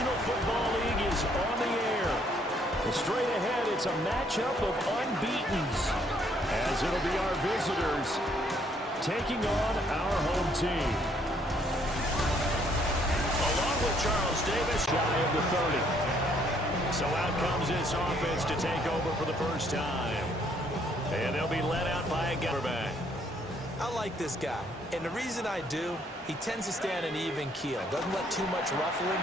National Football League is on the air. Well, straight ahead, it's a matchup of unbeatens, as it'll be our visitors taking on our home team. Along with Charles Davis, shy of the 30. So out comes this offense to take over for the first time. And they'll be led out by a quarterback. I like this guy, and the reason I do, he tends to stay on an even keel. Doesn't let too much ruffling.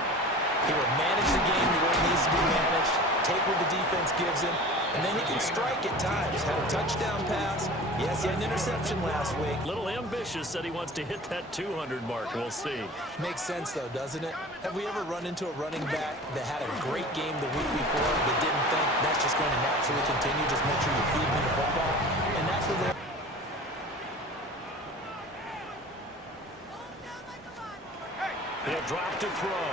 He will manage the game the way it needs to be managed, take what the defense gives him, and then he can strike at times. Had a touchdown pass. Yes, he had an interception last week. Little ambitious, said he wants to hit that 200 mark. We'll see. Makes sense, though, doesn't it? Have we ever run into a running back that had a great game the week before that didn't think that's just going to naturally continue? Just make sure you feed me the football. And that's what they're... He'll drop to throw.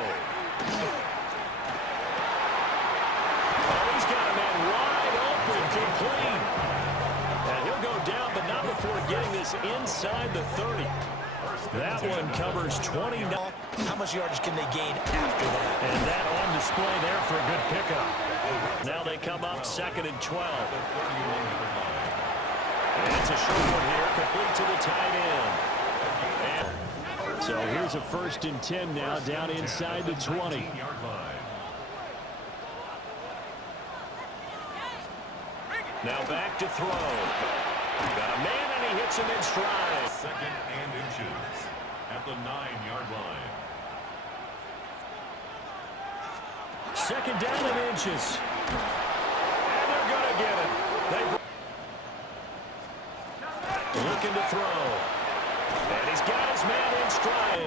Oh, he's got a man wide open, complete. And he'll go down, but not before getting this inside the 30. That one covers 29. How much yardage can they gain after that? And that on display there for a good pickup. Now they come up 2nd and 12. And it's a short one here, complete to the tight end. And so here's a 1st and 10 now, down inside the 20. Now back to throw. Got a man, and he hits him in stride. 2nd and inches at the 9-yard line. 2nd down and inches. And they're going to get it. Looking to throw. And he's got his man in stride.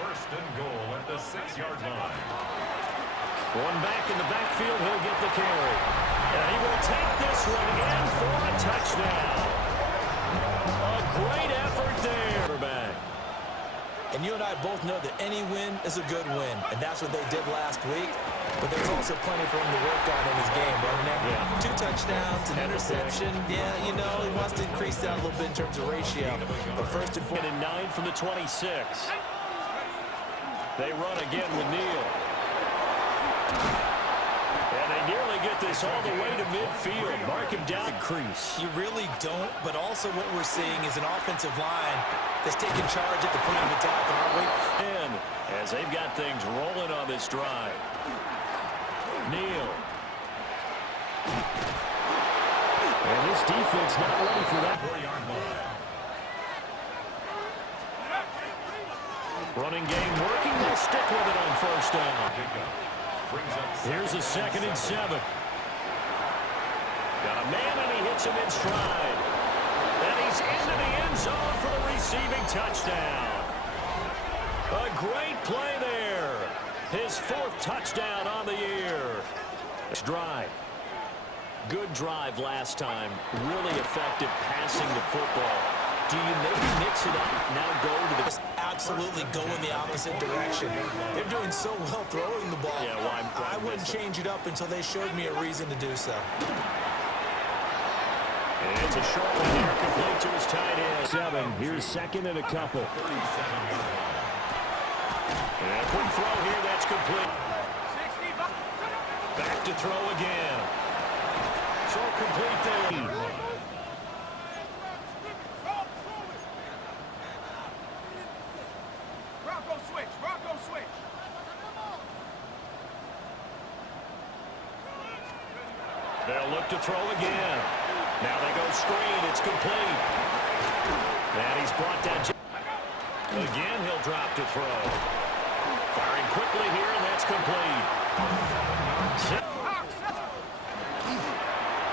1st and goal at the 6-yard line. One back in the backfield, he'll get the carry. And he will take this one in for a touchdown. A great effort there. Back. And you and I both know that any win is a good win, and that's what they did last week. But there's also plenty for him to work on in his game, wasn't there? Yeah. 2 touchdowns, an interception. Yeah, you know, he wants to increase that a little bit in terms of ratio. But 1st and 4. And 9 from the 26. They run again with Neal. And they nearly get this all the way to midfield. Mark him down. Crease. You really don't, but also what we're seeing is an offensive line that's taking charge at the point of attack, aren't we? And as they've got things rolling on this drive. Neal. And this defense not ready for that. 4-yard line. Running game working. They'll stick with it on 1st down. Here's a 2nd and 7. Got a man, and he hits him in stride. And he's into the end zone for the receiving touchdown. A great play there. His 4th touchdown on the year. Drive. Good drive last time. Really effective passing the football. Do you maybe mix it up, now go to the... Absolutely go in the opposite direction. They're doing so well throwing the ball. Yeah, well, I wouldn't change it up until they showed me a reason to do so. And it's a short one here, complete to his tight end. 7, here's 2nd and a couple. And a quick throw here, that's complete. Back to throw again. Throw complete there. They'll look to throw again. Now they go screen. It's complete. And he's brought down. Again, he'll drop to throw. Firing quickly here, and that's complete.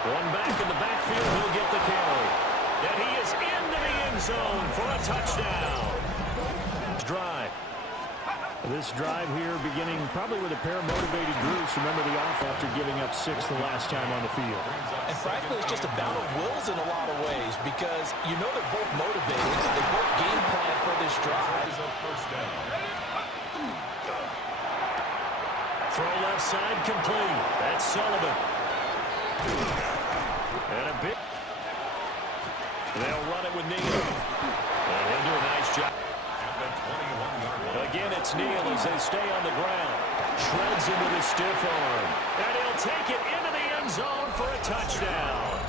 One back in the backfield. He'll get the carry. And he is into the end zone for a touchdown. Drive. This drive here beginning probably with a pair of motivated groups. Remember the off after giving up 6 the last time on the field. And frankly, it's just a battle of wills in a lot of ways because you know they're both motivated. They both game plan for this drive. Throw left side complete. That's Sullivan. And a bit. They'll run it with Neal. And he'll do a nice job. Again, it's Neal as they stay on the ground. Shreds into the stiff arm. And he'll take it into the end zone for a touchdown.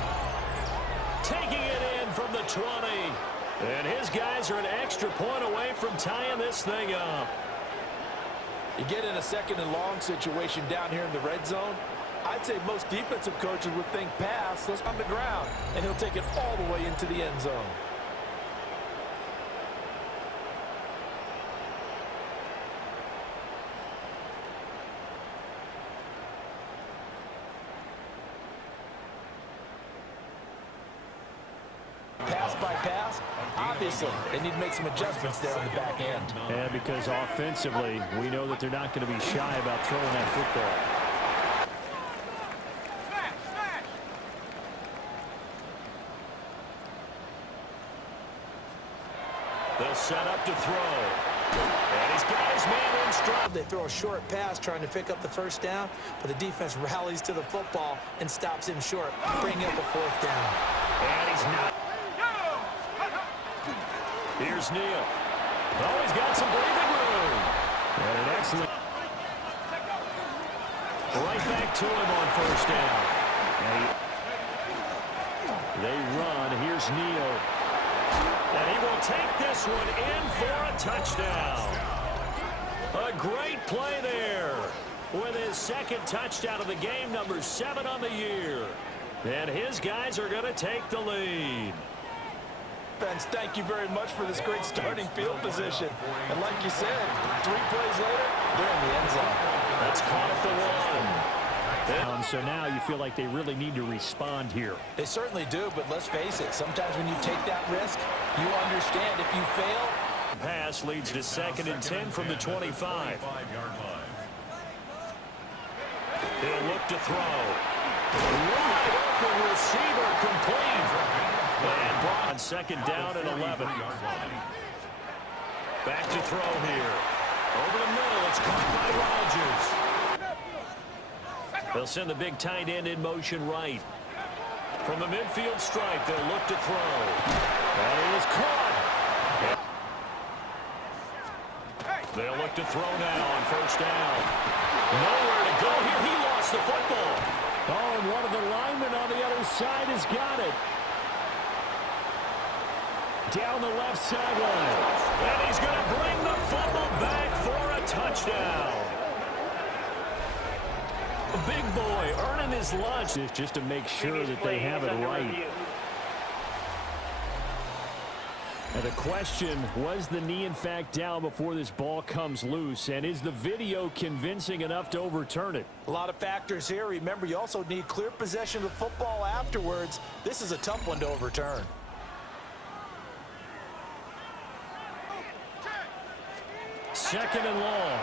Taking it in from the 20. And his guys are an extra point away from tying this thing up. You get in a second and long situation down here in the red zone. I'd say most defensive coaches would think pass, let's on the ground, and he'll take it all the way into the end zone. Pass by pass, obviously, they need to make some adjustments there on the back end. Yeah, because offensively, we know that they're not going to be shy about throwing that football. They'll set up to throw. And he's got his man in stride. They throw a short pass trying to pick up the first down, but the defense rallies to the football and stops him short, bringing up a fourth down. And he's not. Here's Neal. Oh, he's got some breathing room. And an excellent. Right back to him on first down. And they run. Here's Neal. And he will take this one in for a touchdown. A great play there with his second touchdown of the game, number 7 on the year. And his guys are going to take the lead. Thank you very much for this great starting field position. And like you said, 3 plays later, they're in the end zone. That's caught at the 1. So now you feel like they really need to respond here. They certainly do, but let's face it, sometimes when you take that risk, you understand if you fail. Pass leads to 2nd and 10 from the 25. He'll look to throw. Wide open receiver complete. And brought on 2nd down and 11. Back to throw here. Over the middle, it's caught by Rodgers. They'll send the big tight end in motion right. From the midfield stripe, they'll look to throw. And it is caught. They'll look to throw now on first down. Nowhere to go here. He lost the football. Oh, and one of the linemen on the other side has got it. Down the left sideline. And he's going to bring the football back for a touchdown. A big boy earning his lunch just to make sure that they have it right. Now the question, was the knee in fact down before this ball comes loose? And is the video convincing enough to overturn it? A lot of factors here. Remember, you also need clear possession of the football afterwards. This is a tough one to overturn. 2nd and long.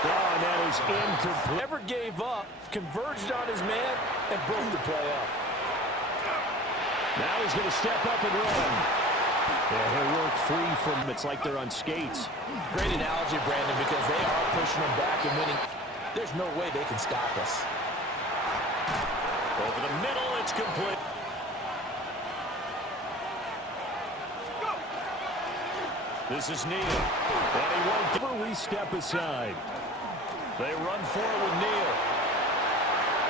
Oh, and that is incomplete. Never gave up, converged on his man, and broke the play up. Now he's going to step up and run. Yeah, he'll work free from, it's like they're on skates. Great analogy, Brandon, because they are pushing him back and winning. There's no way they can stop us. Over the middle, it's complete. This is Neal. And he won't give a step aside. They run forward with Neal.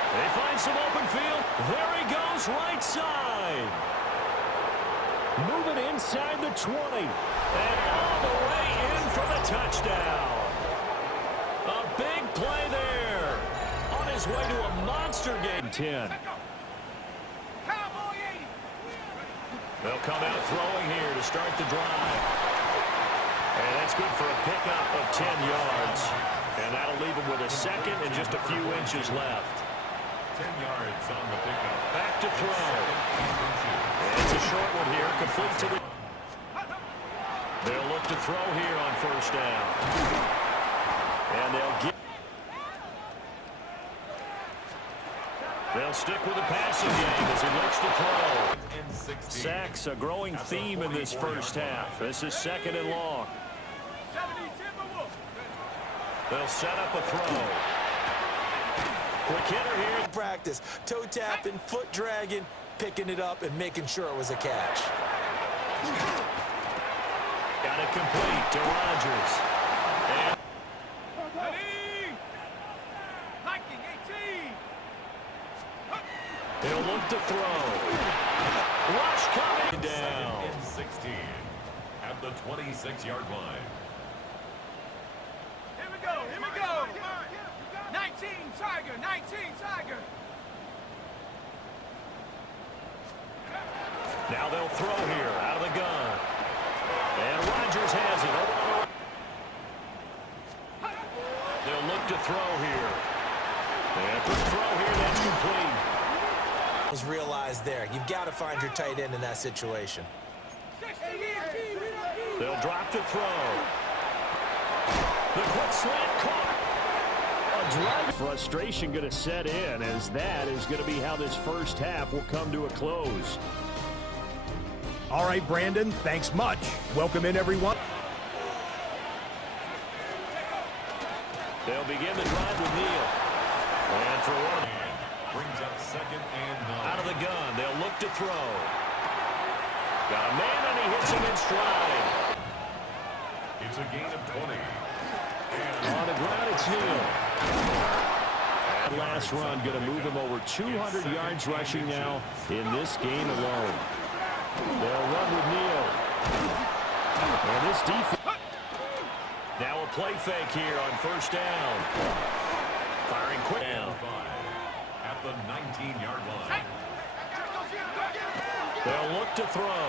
They find some open field. There he goes, right side. Moving inside the 20. And all the way in for the touchdown. A big play there. On his way to a monster game. 10. They'll come out throwing here to start the drive. And that's good for a pickup of 10 yards. And that'll leave him with a 2nd and just a few inches left. 10 yards on the pickup. Back to throw. And it's a short one here, complete to the... They'll look to throw here on first down. And they'll stick with the passing game as he looks to throw. Sacks, a growing theme in this first half. This is 2nd and long. They'll set up a throw. Quick hitter here. Practice, toe tapping, foot dragging, picking it up and making sure it was a catch. And it complete to Rodgers. And he'll look to throw. Rush coming down. Second and 16 at the 26-yard line. Here we go, here we go. 19 Tiger, 19 Tiger. Now they'll throw here out of the gun. And Rodgers has it. They'll look to throw here. And quick throw here, that's complete. Is realized there. You've got to find your tight end in that situation. They'll drop the throw. The quick slant caught. A drive. Frustration going to set in, as that is going to be how this first half will come to a close. All right, Brandon, thanks much. Welcome in, everyone. They'll begin the drive with Neal. And for one. Brings up second and 9. Out of the gun, they'll look to throw. Got a man, and he hits him in stride. It's a gain of 20. On the ground, it's Neal. That last run going to move him over 200 yards rushing now in this game alone. They'll run with Neal. And this defense. Now a play fake here on first down. Firing quick down. At the 19-yard line. They'll look to throw.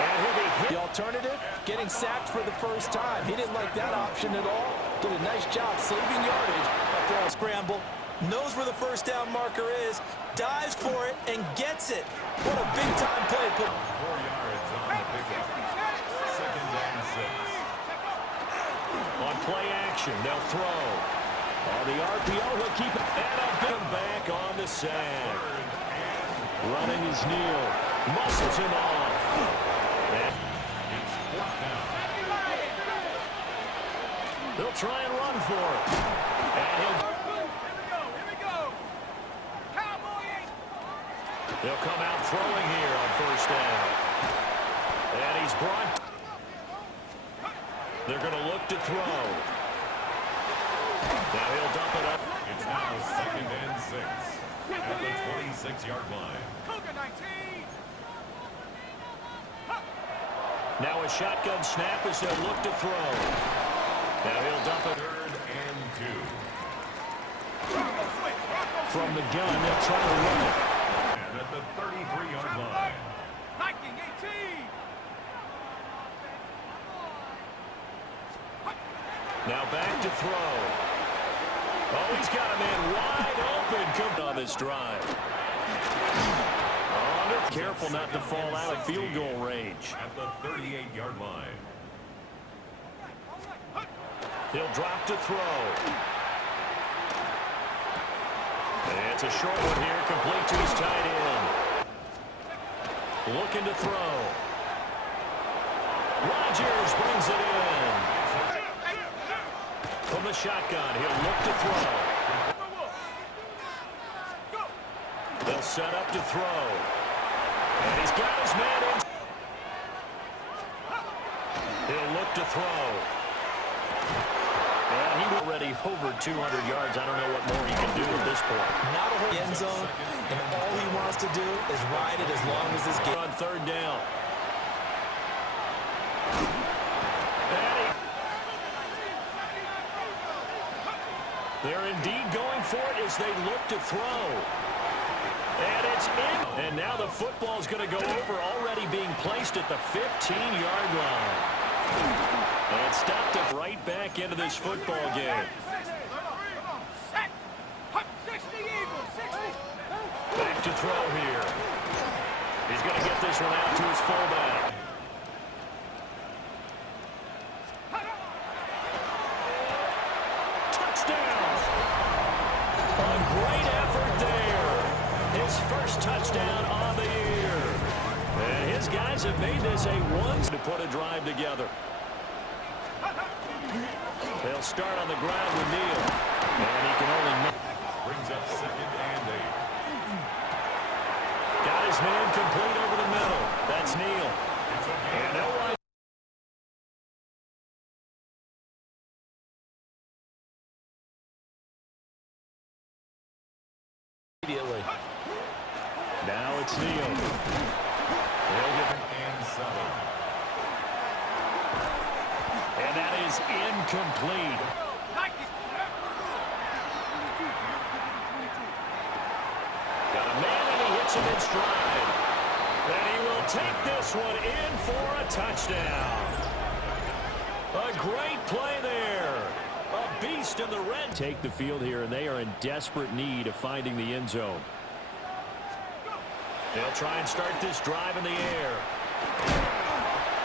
And he'll be hit. The alternative, getting sacked for the first time. He didn't like that option at all. Did a nice job saving yardage after a scramble. Knows where the first down marker is. Dives for it and gets it. What a big-time play. 4 yards on the pickup. Second and 6. On play action, they'll throw. On the RPO, he'll keep it. And a big back on the sack. Running is Neal. Muscles him off. And It's 4th down. they'll try and run for it. And Here we go. Cowboy 8. he'll come out throwing here on first down. And he's brought. They're going to look to throw. Now he'll dump it up. It's now second and 6 at the 26-yard line. Cougar 19. Now a shotgun snap as they'll look to throw. Now he'll dump it. 3rd and 2. From the gun, they'll try to run it. And at the 33-yard line. Viking 18. Now back to throw. Oh, he's got a man wide open. Come on this drive. Oh, they're careful not to fall out of field goal range. At the 38-yard line. He'll drop to throw. And it's a short one here, complete to his tight end. Looking to throw. Rodgers brings it in. From the shotgun, he'll look to throw. They'll set up to throw. And he's got his man in. He'll look to throw. And he already over 200 yards. I don't know what more he can do at this point. Not a whole end zone, and all he wants to do is ride it as long as this game. On third down. They're indeed going for it as they look to throw. And it's in. And now the football's going to go over, already being placed at the 15-yard line. And stopped it right back into this football game. Back to throw here. He's going to get this one out to his fullback. Touchdown! A great effort there. His first touchdown on the year. And his guys have made this a one to put a drive together. They'll start on the ground with Neal. And he can only make. Brings up second and 8. Got his man complete over the middle. That's Neal. It's a gain. And they'll run. is incomplete. Got a man, and he hits him in stride. And he will take this one in for a touchdown. A great play there. A beast in the red. Take the field here, and they are in desperate need of finding the end zone. They'll try and start this drive in the air.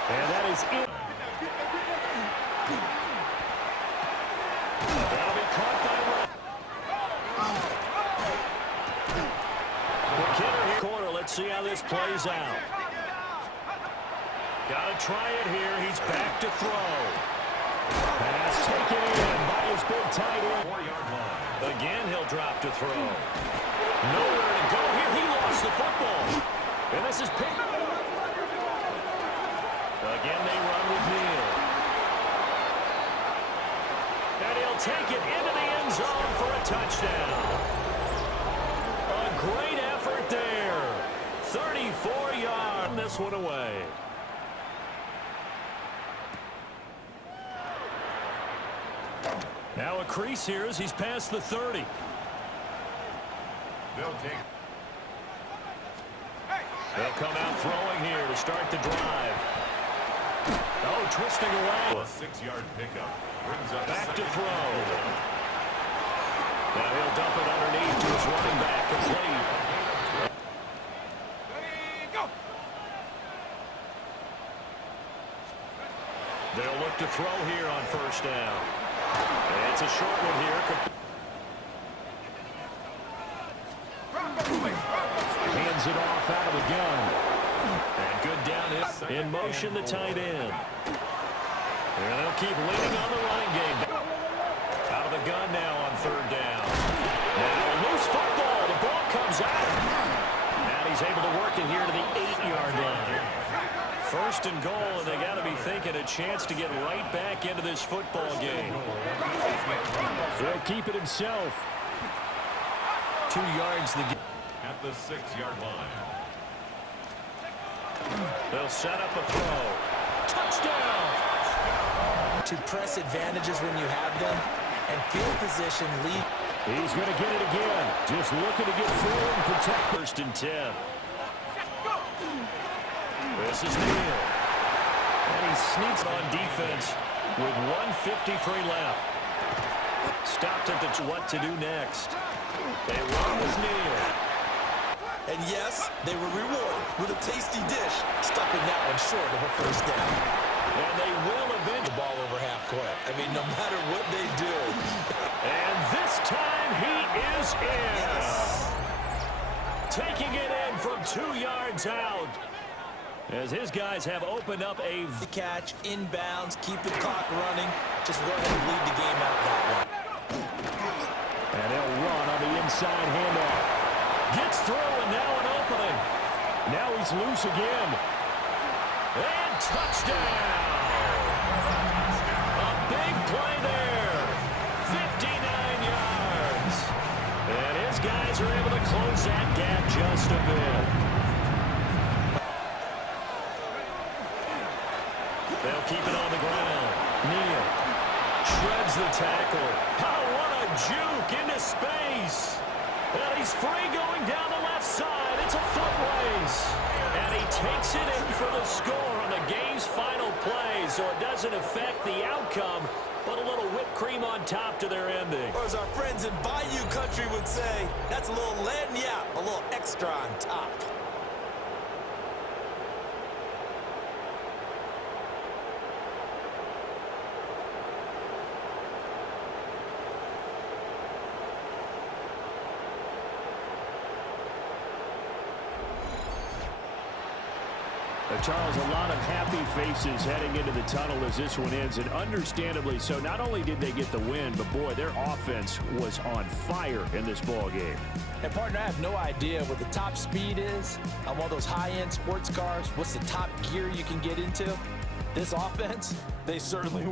And that is it. That'll be caught by McKinnon here. Corner. Let's see how this plays out. Got to try it here. He's back to throw. Pass taken in by his big tight end. 4-yard line. Again, he'll drop to throw. Nowhere to go here. He lost the football. And this is picked. Again, they run with Neal. And he'll take it into the end zone for a touchdown. A great effort there. 34 yards. This one away. Now a crease here as he's past the 30. They'll come out throwing here to start the drive. Oh, twisting away. A 6-yard pickup. Brings up Back to throw. Now he'll dump it underneath to his running back. Complete. They'll look to throw here on first down. And it's a short one here. Hands it off out of the gun. And good down in motion, the tight end. And they'll keep leaning on the running game. Out of the gun now on third down. Now a loose football. The ball comes out. And he's able to work it here to the 8-yard line. First and goal, and they got to be thinking a chance to get right back into this football game. He'll keep it himself. 2 yards the game. At the 6-yard line. They'll set up a throw. Touchdown! To press advantages when you have them, and field position lead. He's going to get it again. Just looking to get forward and protect. First and 10. This is Neal. And he sneaks on defense with 1:53 left. Stopped at the what to do next. They run with Neal. And yes, they were rewarded with a tasty dish, stopping that one short of a first down. And they will eventually The ball over half court. I mean, no matter what they do. And this time he is in. Yes. Taking it in from 2 yards out. As his guys have opened up a Catch, inbounds, keep the clock running. Just go ahead and lead the game out that way. And he'll run on the inside handoff. Gets through and now an opening. Now he's loose again. And touchdown. A big play there. 59 yards. And his guys are able to close that gap just a bit. They'll keep it on the ground. Neal shreds the tackle. Oh, what a juke into space. And he's free going down the left side. It's a foot race. And he takes it in for the score on the game's final play, so it doesn't affect the outcome, but a little whipped cream on top to their ending. Or as our friends in Bayou country would say, that's a little lagniappe, a little extra on top. Charles, a lot of happy faces heading into the tunnel as this one ends, and understandably so. Not only did they get the win, but boy, their offense was on fire in this ball game. And partner, I have no idea what the top speed is on one of those high-end sports cars. What's the top gear you can get into? This offense, they certainly